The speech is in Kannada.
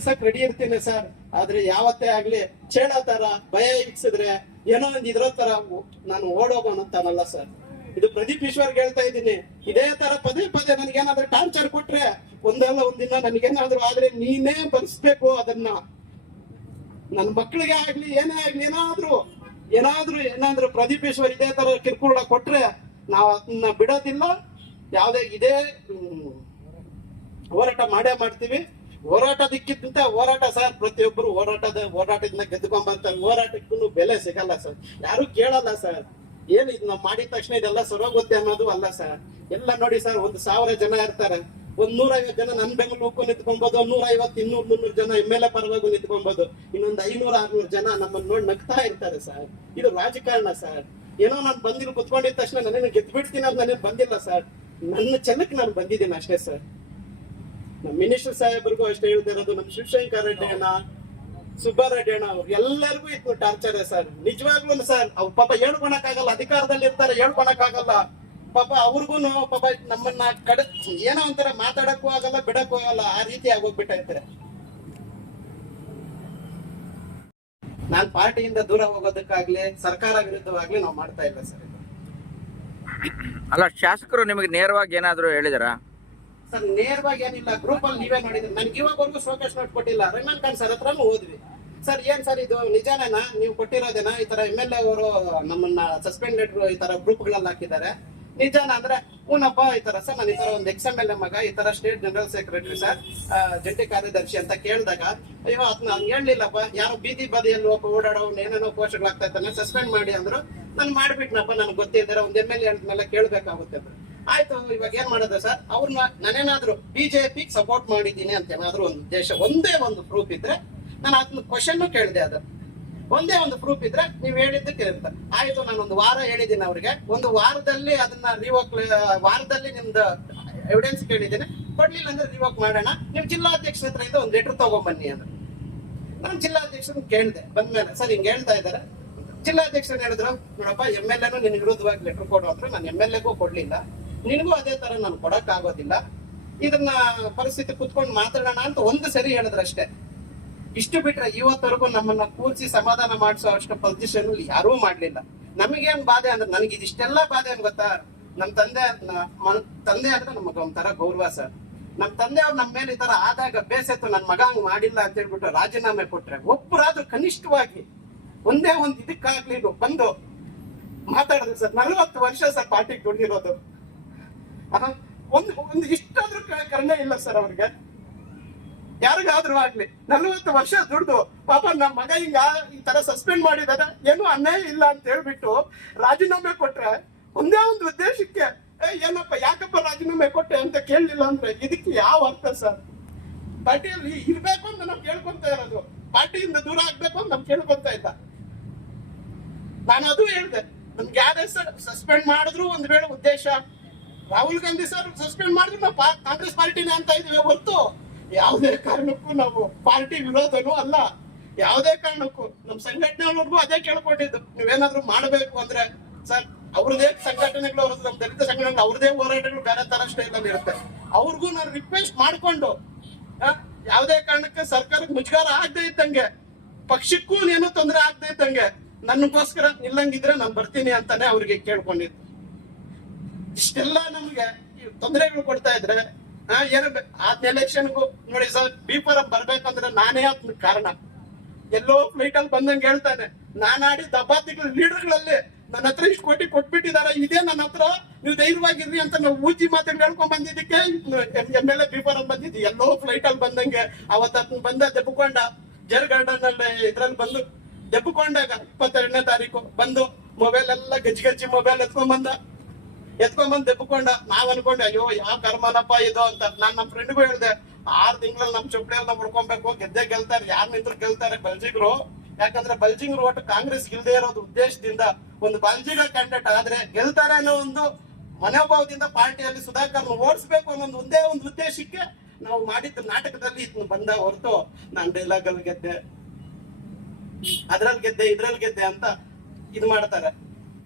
ಗೆಲ್ಸಕ್ ರೆಡಿ ಇರ್ತೀನಿ ಸರ್. ಆದ್ರೆ ಯಾವತ್ತೇ ಆಗ್ಲಿ ಚೇಳ ತರ ಭಯ ಇಕ್ಸಿದ್ರೆ ಏನೋ ಒಂದ್ ಇದ್ರ ತರ ನಾನು ನಾನು ಓಡೋಗೋನಂತಾನಲ್ಲ ಸರ್. ಇದು ಪ್ರದೀಪ್ ಈಶ್ವರ್ ಹೇಳ್ತಾ ಇದ್ದೀನಿ. ಇದೇ ತರ ಪದೇ ಪದೇ ನನಗೇನಾದ್ರೂ ಟಾರ್ಚರ್ ಕೊಟ್ರೆ ಒಂದಲ್ಲ ಒಂದಿನ ನನ್ಗೇನಾದ್ರೂ ಆದ್ರೆ ನೀನೇ ಬರ್ಸ್ಬೇಕು ಅದನ್ನ. ನನ್ನ ಮಕ್ಕಳಿಗೆ ಆಗ್ಲಿ, ಏನೇ ಆಗ್ಲಿ, ಏನಾದ್ರೂ ಏನಾದ್ರೂ ಏನಾದ್ರೂ ಪ್ರದೀಪ್ ಈಶ್ವರ್ ಇದೇ ತರ ಕಿರ್ಕುಳ ಕೊಟ್ರೆ ನಾವು ಅದನ್ನ ಬಿಡೋದಿಲ್ಲ. ಯಾವ್ದೇ ಇದೇ ಹೋರಾಟ ಮಾಡೇ ಮಾಡ್ತೀವಿ. ಹೋರಾಟದಕ್ಕಿಂತ ಹೋರಾಟ ಸರ್. ಪ್ರತಿಯೊಬ್ಬರು ಹೋರಾಟದ ಹೋರಾಟದಿಂದ ಗೆದ್ಕೊಂಬಂತ ಹೋರಾಟಕ್ಕೂ ಬೆಲೆ ಸಿಗಲ್ಲ ಸರ್. ಯಾರು ಕೇಳಲ್ಲ ಸರ್. ಏನ್ ಇದು ನಾವು ಮಾಡಿದ ತಕ್ಷಣ ಇದೆಲ್ಲ ಸರೋಗುತ್ತೆ ಅನ್ನೋದು ಅಲ್ಲ ಸರ್. ಎಲ್ಲ ನೋಡಿ ಸರ್, ಒಂದು ಸಾವಿರ ಜನ ಇರ್ತಾರೆ. ಒಂದ್ ನೂರ ಐವತ್ತು ಜನ ನನ್ ಬೆಂಗಳೂರು ನಿಂತ್ಕೊಬಹುದು ಒಂದ್ ನೂರ ಐವತ್ತು ಇನ್ನೂರ್ ಮುನ್ನೂರು ಜನ ಎಂ ಎಲ್ ಎ ಪರವಾಗಿ ನಿಂತ್ಕೊಬಹುದು ಇನ್ನೊಂದ್ ಐನೂರ, ಆರ್ನೂರ್ ಜನ ನಮ್ಮನ್ನ ನೋಡಿ ನಗ್ತಾ ಇರ್ತಾರೆ ಸರ್. ಇದು ರಾಜಕಾರಣ ಸರ್. ಏನೋ ನಾನು ಬಂದಿರೋ ಕುತ್ಕೊಂಡಿದ ತಕ್ಷಣ ನನಗೆ ಗೆದ್ಬಿಡ್ತೀನಿ ಅಂತ ನನಗೆ ಬಂದಿಲ್ಲ ಸರ್. ನನ್ನ ಚೆನ್ನಕ್ಕೆ ನಾನು ಬಂದಿದ್ದೀನಿ ಅಷ್ಟೇ ಸರ್. ಮಿನಿಸ್ಟರ್ ಸಾಹೇಬ್ರಿಗೂ ಅಷ್ಟೇ ಹೇಳ್ತಿರೋದು ನಮ್ಮ ಶಿವಶಂಕರ್ ರೆಡ್ಡಿ ಅಣ್ಣ ಸುಬ್ಬಾರೆಡ್ಡಿ ಅಣ್ಣ ಅವ್ರು ಎಲ್ಲರಿಗೂ ಇತ್ತು ಟಾರ್ಚರ್ ಸರ್ ನಿಜವಾಗ್ಲೂ ಸರ್ ಅವ್ರು ಪಾಪ ಹೇಳ್ಕೊಳಕ್ಕಾಗಲ್ಲ ಅಧಿಕಾರದಲ್ಲಿ ಇರ್ತಾರೆ ಹೇಳ್ಕೊಳಕ್ಕಾಗಲ್ಲ ಪಾಪ ಅವ್ರಿಗೂ ಪಾಪ ನಮ್ಮನ್ನ ಕಡ, ಏನೋ ಒಂಥರ ಮಾತಾಡಕ್ಕೂ ಆಗಲ್ಲ, ಬಿಡಕ್ಕೂ ಆಗಲ್ಲ, ಆ ರೀತಿ ಆಗೋಗ್ಬಿಟ್ಟೈತೆ. ನಾನ್ ಪಾರ್ಟಿಯಿಂದ ದೂರ ಹೋಗೋದಕ್ಕಾಗ್ಲಿ, ಸರ್ಕಾರ ವಿರುದ್ಧವಾಗ್ಲಿ ನಾವು ಮಾಡ್ತಾ ಇಲ್ಲ ಸರ್. ಅಲ್ಲ, ಶಾಸಕರು ನಿಮಗೆ ನೇರವಾಗಿ ಏನಾದ್ರು ಹೇಳಿದಾರಾ? ಸರ್, ನೇರವಾಗಿ ಏನಿಲ್ಲ ಗ್ರೂಪ್ ಅಲ್ಲಿ ನೀವೇ ನೋಡಿದ್ರಿ ನನ್ಗೆ ಇವಾಗವರೆಗೂ ಶೋಕೇಶ್ ನೋಟ್ ಕೊಟ್ಟಿಲ್ಲ ರೆಹಮಾನ್ ಖಾನ್ ಸರ್ ಹತ್ರನೂ ಹೋದ್ವಿ. ಸರ್, ಏನ್ ಸರ್ ಇದು? ನಿಜಾನೇನಾ? ನೀವು ಕೊಟ್ಟಿರೋದೇನಾ? ಈ ತರ ಎಂ ಎಲ್ ಎ ಅವರು ನಮ್ಮನ್ನ ಸಸ್ಪೆಂಡೆಡ್ ಈ ತರ ಗ್ರೂಪ್ಗಳಲ್ಲಿ ಹಾಕಿದ್ದಾರೆ. ನಿಜಾನ ಅಂದ್ರೆ ಹೂನಪ್ಪ ಈ ತರ ಸರ್, ನಾನು ಈ ತರ ಒಂದು ಎಕ್ಸ್ ಎಂ ಎಲ್ ಎ ಮಗ, ಈ ತರ ಸ್ಟೇಟ್ ಜನರಲ್ ಸೆಕ್ರೆಟರಿ ಸರ್ ಜಂಟಿ ಕಾರ್ಯದರ್ಶಿ ಅಂತ ಕೇಳಿದಾಗ, ಅಯ್ಯೋ ಅದನ್ನ ಹೇಳಲಿಲ್ಲಪ್ಪ. ಯಾರು ಬೀದಿ ಬದಿಯಲ್ಲಿ, ಒಬ್ಬ ಓಡಾಡೋ ಏನೇನೋ ಕೋಶಗಳಾಗ್ತಾ ಇರ್ತಾನೆ ಸಸ್ಪೆಂಡ್ ಮಾಡಿ ಅಂದ್ರು. ನಾನು ಮಾಡ್ಬಿಟ್ನಪ್ಪ, ನನಗೆ ಗೊತ್ತಿದ್ದಾರೆ ಒಂದ್ ಎಂ ಎಲ್ ಎ ಮೇಲೆ ಕೇಳ್ಬೇಕಾಗುತ್ತೆ ಆಯ್ತು, ಇವಾಗ ಏನ್ ಮಾಡೋದು ಸರ್? ಅವ್ರನ್ನ ನಾನೇನಾದ್ರೂ ಬಿಜೆಪಿ ಸಪೋರ್ಟ್ ಮಾಡಿದ್ದೀನಿ ಅಂತ ಏನಾದ್ರು ಒಂದು ಉದ್ದೇಶ, ಒಂದೇ ಒಂದು ಪ್ರೂಫ್ ಇದ್ರೆ ನಾನು ಅದನ್ನ ಕ್ವಶನ್ ಕೇಳಿದೆ ಅದು. ಒಂದೇ ಒಂದು ಪ್ರೂಫ್ ಇದ್ರೆ ನೀವು ಹೇಳಿದ್ದು ಅಂತ ಆಯ್ತು ನಾನು ಒಂದು ವಾರ ಹೇಳಿದ್ದೀನಿ ಅವ್ರಿಗೆ. ಒಂದು ವಾರದಲ್ಲಿ ಅದನ್ನ ರಿವೋಕ್ ವಾರದಲ್ಲಿ ನಿಮ್ದು ಎವಿಡೆನ್ಸ್ ಕೇಳಿದ್ದೀನಿ. ಕೊಡ್ಲಿಲ್ಲ ಅಂದ್ರೆ ರಿವೋಕ್ ಮಾಡೋಣ. ನೀವು ಜಿಲ್ಲಾಧ್ಯಕ್ಷರ ಹತ್ರ ಇಂದ ಒಂದು ಲೆಟರ್ ತಗೊಂಬನ್ನಿ ಅಂದ್ರೆ. ನಾನು ಜಿಲ್ಲಾಧ್ಯಕ್ಷರನ್ನ ಕೇಳಿದೆ, ಬಂದ್ಮೇಲೆ. ಸರ್, ಹಿಂಗ್ ಹೇಳ್ತಾ ಇದ್ದಾರೆ. ಜಿಲ್ಲಾಧ್ಯಕ್ಷರು ಹೇಳಿದ್ರು, ನೋಡಪ್ಪ ಎಂ ಎಲ್ ಎನು ನಿನ್ ವಿರುದ್ಧವಾಗಿ ಲೆಟರ್ ಕೊಡೋ ಅಂದ್ರೆ ನಾನು ಎಂ ಎಲ್ ಎಗೂ ಕೊಡ್ಲಿಲ್ಲ. ನಿನಗೂ ಅದೇ ತರ ನಾನು ಕೊಡಕ್ ಆಗೋದಿಲ್ಲ ಇದನ್ನ ಪರಿಸ್ಥಿತಿ ಕುತ್ಕೊಂಡು ಮಾತಾಡೋಣ ಅಂತ ಒಂದು ಸರಿ ಹೇಳಿದ್ರಷ್ಟೇ. ಇಷ್ಟು ಬಿಟ್ರೆ ಇವತ್ತವರೆಗೂ ನಮ್ಮನ್ನ ಕೂರಿಸಿ ಸಮಾಧಾನ ಮಾಡಿಸೋ ಅಷ್ಟು ಪೊಸಿಷನ್ ಯಾರೂ ಮಾಡ್ಲಿಲ್ಲ. ನಮಗೇನ್ ಬಾಧೆ ಅಂದ್ರೆ ನನಗೆ ಇದಿಷ್ಟೆಲ್ಲ ಬಾಧೆ ಏನ್ ಗೊತ್ತಾ? ನಮ್ ತಂದೆ ತಂದೆ ಅಂದ್ರೆ ನಮಗ್ ಒಂಥರ ಗೌರವ ಸರ್. ನಮ್ ತಂದೆ ಅವ್ರು ನಮ್ಮ ಮೇಲೆ ಈ ತರ ಆದಾಗ ಬೇಸತ್ತು ನನ್ ಮಗ ಹಂಗ್ ಮಾಡಿಲ್ಲ ಅಂತ ಹೇಳ್ಬಿಟ್ಟು ರಾಜೀನಾಮೆ ಕೊಟ್ರೆ ಒಬ್ಬರಾದ್ರೂ ಕನಿಷ್ಠವಾಗಿ ಒಂದೇ ಒಂದ್ ಇದಕ್ಕಾಗ್ಲಿ ಬಂದು ಮಾತಾಡಿದ್ರು ಸರ್ ನಲ್ವತ್ತು ವರ್ಷ ಸರ್ ಪಾರ್ಟಿಗೆ ದುಡ್ದಿರೋದು. ಆಹಾ, ಒಂದು ಒಂದು ಇಷ್ಟಾದ್ರೂ ಕರ್ಣ ಇಲ್ಲ ಸರ್ ಅವ್ರಿಗೆ. ಯಾರಿಗಾದ್ರೂ ಆಗ್ಲಿ. ನಲ್ವತ್ತು ವರ್ಷ ದುಡ್ದು, ಪಾಪ ನಮ್ಮ ಮಗ ಹಿಂಗ ಈ ತರ ಸಸ್ಪೆಂಡ್ ಮಾಡಿದಾರೆ ಏನು ಅನ್ಯಾಯ ಇಲ್ಲ ಅಂತ ಹೇಳ್ಬಿಟ್ಟು ರಾಜೀನಾಮೆ ಕೊಟ್ರೆ ಒಂದೇ ಒಂದು ಉದ್ದೇಶಕ್ಕೆ ಏನಪ್ಪ, ಯಾಕಪ್ಪ ರಾಜೀನಾಮೆ ಕೊಟ್ಟೆ ಅಂತ ಕೇಳಲಿಲ್ಲ ಅಂದ್ರೆ ಇದಕ್ಕೆ ಯಾವ ಅರ್ಥ ಸರ್? ಪಾರ್ಟಿಯಲ್ಲಿ ಇರ್ಬೇಕು ಅಂತ ನಾವು ಕೇಳ್ಕೊಂತ ಇರೋದು. ಪಾರ್ಟಿಯಿಂದ ದೂರ ಆಗ್ಬೇಕು ಅಂತ ನಾವು ಕೇಳ್ಕೊಂತ ಇದ್ದ ನಾನು ಅದು ಹೇಳ್ದೆ, ನಮ್ಗೆ ಯಾರೇ ಸರ್ ಸಸ್ಪೆಂಡ್ ಮಾಡಿದ್ರು ಒಂದ್ ವೇಳೆ ಉದ್ದೇಶ ರಾಹುಲ್ ಗಾಂಧಿ ಸರ್ ಸಸ್ಪೆಂಡ್ ಮಾಡಿದ್ರು ನಾವು ಕಾಂಗ್ರೆಸ್ ಪಾರ್ಟಿನೇ ಅಂತ ಇದೀವಿ ಹೊರತು ಯಾವುದೇ ಕಾರಣಕ್ಕೂ ನಾವು ಪಾರ್ಟಿ ವಿರೋಧನೂ ಅಲ್ಲ. ಯಾವುದೇ ಕಾರಣಕ್ಕೂ. ನಮ್ಮ ಸಂಘಟನೆಗಳವ್ರಿಗೂ ಅದೇ ಕೇಳ್ಕೊಂಡಿದ್ದು ನೀವೇನಾದ್ರೂ ಮಾಡಬೇಕು ಅಂದ್ರೆ, ಸರ್ ಅವ್ರದೇ ಸಂಘಟನೆಗಳು, ಅವ್ರದ್ದು ನಮ್ಮ ದಲಿತ ಸಂಘಟನೆಗಳು ಅವ್ರದೇ ಹೋರಾಟಗಳು ಬೇರೆ ತರ ಸ್ಟೈಲ್ ಇರುತ್ತೆ. ಅವ್ರಿಗೂ ನಾನು ರಿಕ್ವೆಸ್ಟ್ ಮಾಡ್ಕೊಂಡು ಯಾವುದೇ ಕಾರಣಕ್ಕೆ ಸರ್ಕಾರಕ್ಕೆ ಮುಜುಗಾರ ಆಗದೆ ಇದ್ದಂಗೆ, ಪಕ್ಷಕ್ಕೂ ಏನೂ ತೊಂದರೆ ಆಗದೆ ಇದ್ದಂಗೆ, ನನಗೋಸ್ಕರ ನಿಲ್ಲಂಗಿದ್ರೆ ನಾನು ಬರ್ತೀನಿ ಅಂತಾನೆ ಅವ್ರಿಗೆ ಕೇಳ್ಕೊಂಡಿದ್ದು. ಇಷ್ಟೆಲ್ಲ ನಮ್ಗೆ ತೊಂದರೆಗಳು ಕೊಡ್ತಾ ಇದ್ರೆ ಏನು ಆ ಎಲೆಕ್ಷನ್ಗೂ ನೋಡಿ ಸರ್ ಬಿ ಫಾರಂ ಬರ್ಬೇಕಂದ್ರೆ ನಾನೇ ಅದ್ನ ಕಾರಣ. ಎಲ್ಲೋ ಫ್ಲೈಟ್ ಅಲ್ಲಿ ಬಂದಂಗೆ ಹೇಳ್ತಾನೆ, ನಾನ್ ದಬ್ಬಾತಿಗಳ ಲೀಡರ್ಗಳಲ್ಲಿ ನನ್ನ ಹತ್ರ ಇಷ್ಟು ಕೋಟಿ ಕೊಟ್ಬಿಟ್ಟಿದಾರೆ, ಇದೇ ನನ್ನ ಹತ್ರ, ನೀವು ಧೈರ್ಯವಾಗಿರ್ರಿ ಅಂತ ನಾವು ಊಜಿ ಮಾತನ್ನ ಹೇಳ್ಕೊಂಡ್ ಬಂದಿದ್ದಕ್ಕೆ, M L A B form ಬಂದಿದ್ದು. ಎಲ್ಲೋ ಫ್ಲೈಟ್ ಅಲ್ಲಿ ಬಂದಂಗೆ ಅವತ್ತ ಬಂದ ದೆಬ್ಬಕೊಂಡ ಜರ್ ಗಾರ್ಡನ್ ಅಲ್ಲಿ ಇದ್ರಲ್ಲಿ ಬಂದು ದೆಬ್ಬಕೊಂಡಾಗ ಇಪ್ಪತ್ತೆರಡನೇ ತಾರೀಕು ಬಂದು ಮೊಬೈಲ್ ಎಲ್ಲ ಗಜ್ಜಿ ಗಜ್ಜಿ ಮೊಬೈಲ್ ಎತ್ಕೊಂಡ್ ಬಂದ. ಎತ್ಕೊಂಡ್ ದೆಬ್ಕೊಂಡ ನಾವ್ ಅನ್ಕೊಂಡೆ, ಅಯ್ಯೋ, ಯಾವ ಕರ್ಮನಪ್ಪ ಇದು? ಅಂತ ನಾನ್ ನಮ್ ಫ್ರೆಂಡ್ಗೂ ಹೇಳ್ದೆ, ಆರ್ ತಿಂಗಳಲ್ಲಿ ನಮ್ ಚೊಪ್ಪಡಿಯಲ್ಲಿ ನಾವ್ ಗೆದ್ದೆ ಗೆಲ್ತಾರೆ, ಯಾರ ನಿಂತ್ರು ಗೆಲ್ತಾರೆ ಬಲ್ಜಿಗ್ರು. ಯಾಕಂದ್ರೆ ಬಲ್ಜಿಂಗ್ರು ಒಟ್ಟು ಕಾಂಗ್ರೆಸ್ ಗೆಲ್ದೇ ಇರೋದು ಉದ್ದೇಶದಿಂದ ಒಂದು ಬಲ್ಜಿಗ ಕ್ಯಾಂಡಿಡೇಟ್ ಆದ್ರೆ ಗೆಲ್ತಾರೆ ಅನ್ನೋ ಒಂದು ಮನೋಭಾವದಿಂದ ಪಾರ್ಟಿಯಲ್ಲಿ ಸುಧಾಕರ್ ಓಡಿಸ್ಬೇಕು ಅನ್ನೋ ಒಂದು ಒಂದೇ ಉದ್ದೇಶಕ್ಕೆ ನಾವು ಮಾಡಿದ ನಾಟಕದಲ್ಲಿ ಇದ್ನ ಬಂದ ಹೊರತು ನಾನ್ ಡೈಲಾಗ್ ಅಲ್ಲಿ ಗೆದ್ದೆ ಅದ್ರಲ್ಲಿ ಗೆದ್ದೆ ಇದ್ರಲ್ಲಿ ಗೆದ್ದೆ ಅಂತ ಇದು ಮಾಡ್ತಾರೆ.